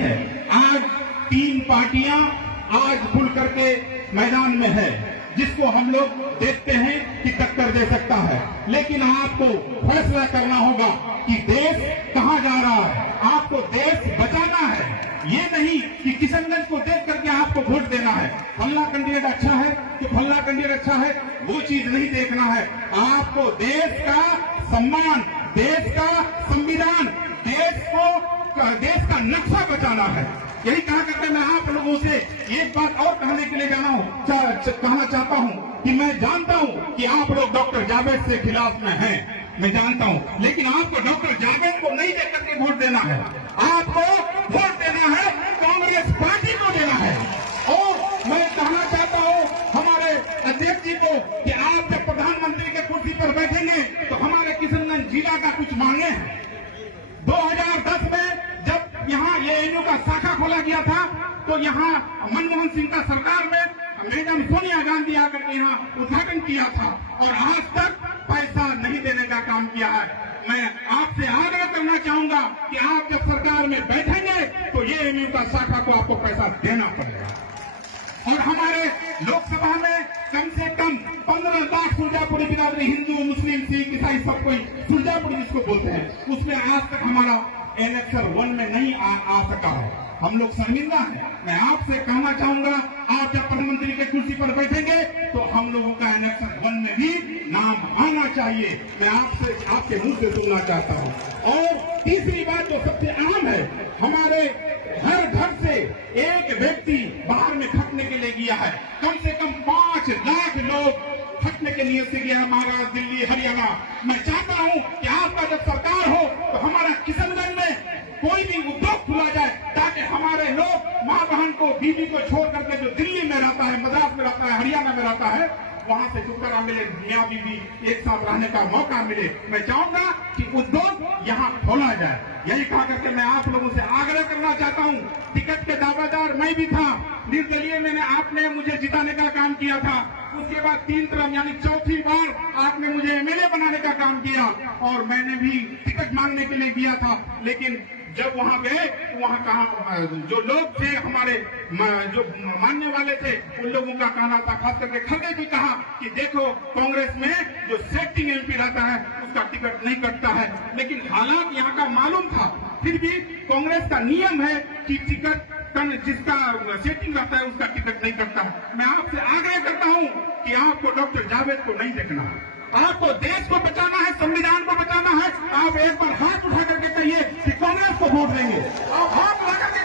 है। आज तीन पार्टियां आज खुल करके मैदान में है, जिसको हम लोग देखते हैं कि टक्कर दे सकता है, लेकिन आपको फैसला करना होगा कि देश कहां जा रहा है। आपको देश बचाना है, ये नहीं कि किशनगंज को देख करके आपको वोट देना है। फल्ला कैंडिडेट अच्छा है कि फल्ला कैंडिडेट अच्छा है, वो चीज नहीं देखना है। आपको देश का सम्मान, देश का संविधान, देश का नक्शा बचाना है। यही कहा करके मैं आप लोगों से एक बात और कहने के लिए कहना चाहता हूं कि मैं जानता हूं कि आप लोग डॉक्टर जावेद से खिलाफ में हैं, मैं जानता हूं, लेकिन आपको डॉक्टर जावेद को नहीं देकर के वोट देना है। आपको वोट देना है कांग्रेस पार्टी को देना है। और मैं कहना चाहता हूं हमारे अध्यक्ष जी को कि आप जब प्रधानमंत्री के कुर्सी पर बैठेंगे तो हमारे किशनगंज जिला का कुछ मांगे हैं। 2010 में जब यहाँ एएनयू का शाखा खोला गया था तो यहाँ मनमोहन सिंह का सरकार में मैडम सोनिया गांधी आकर के यहाँ उद्घाटन किया था और आज तक पैसा नहीं देने का काम किया है। मैं आपसे आग्रह करना चाहूंगा कि आप जब सरकार में बैठेंगे तो एएनयू का शाखा को आपको पैसा देना पड़ेगा। और हमारे लोकसभा में कम से कम 15 लाख सुरजापुरी बिरादरी, हिंदू मुस्लिम सिख ईसाई सब कोई सुरजापुरी जिसको बोलते हैं, उसमें आज तक हमारा एनेक्सर 1 में नहीं आ सका है। हम लोग शर्मिंदा हैं। मैं आपसे कहना चाहूंगा आप जब प्रधानमंत्री के कुर्सी पर बैठेंगे तो हम लोगों का एनेक्सर 1 में भी नाम आना चाहिए। मैं आपसे आपके मुंह से सुनना चाहता हूं। और तीसरी बात जो सबसे अहम है, हमारे हर घर से एक व्यक्ति बाहर में खटने के लिए गया है। कम से कम 5 लाख लोग खटने के लिए से गया, महाराष्ट्र, दिल्ली, हरियाणा। मैं चाहता हूं कि आपका जब सरकार हो तो हमारा किशनगंज में कोई भी उद्योग खुला जाए ताकि हमारे लोग माँ बहन को, बीवी को छोड़ करके जो दिल्ली में रहता है, मद्रास में रहता है, हरियाणा में रहता है, वहां से छुटकारा मिले, मियाँ बीवी एक साथ रहने का मौका मिले। मैं चाहूंगा कि उद्योग यहाँ खोला जाए। यही कहा करके मैं आप लोगों से आग्रह करना चाहता हूँ। टिकट के दावेदार मैं भी था, निर्दलीय मैंने आपने मुझे जिताने का काम किया था। उसके बाद 3 टर्म यानी चौथी बार आपने मुझे एमएलए बनाने का काम किया और मैंने भी टिकट मांगने के लिए दिया था। लेकिन जब वहां गए तो वहां कहा जो लोग थे हमारे जो मानने वाले थे, उन लोगों का कहना था, खास करके खड़गे भी कहा कि देखो कांग्रेस में जो सेटिंग एमपी रहता है उसका टिकट नहीं कटता है। लेकिन हालांकि यहाँ का मालूम था, फिर भी कांग्रेस का नियम है कि टिकट जिसका सेटिंग रहता है उसका टिकट नहीं कटता है। मैं आपसे आग्रह करता हूँ कि आपको डॉक्टर जावेद को नहीं देखना है, आपको देश को बचाना है, संविधान को बचाना है। आप एक बार हाथ उठा करके कहिए कि कांग्रेस को वोट देंगे। आप हाथ उठा करके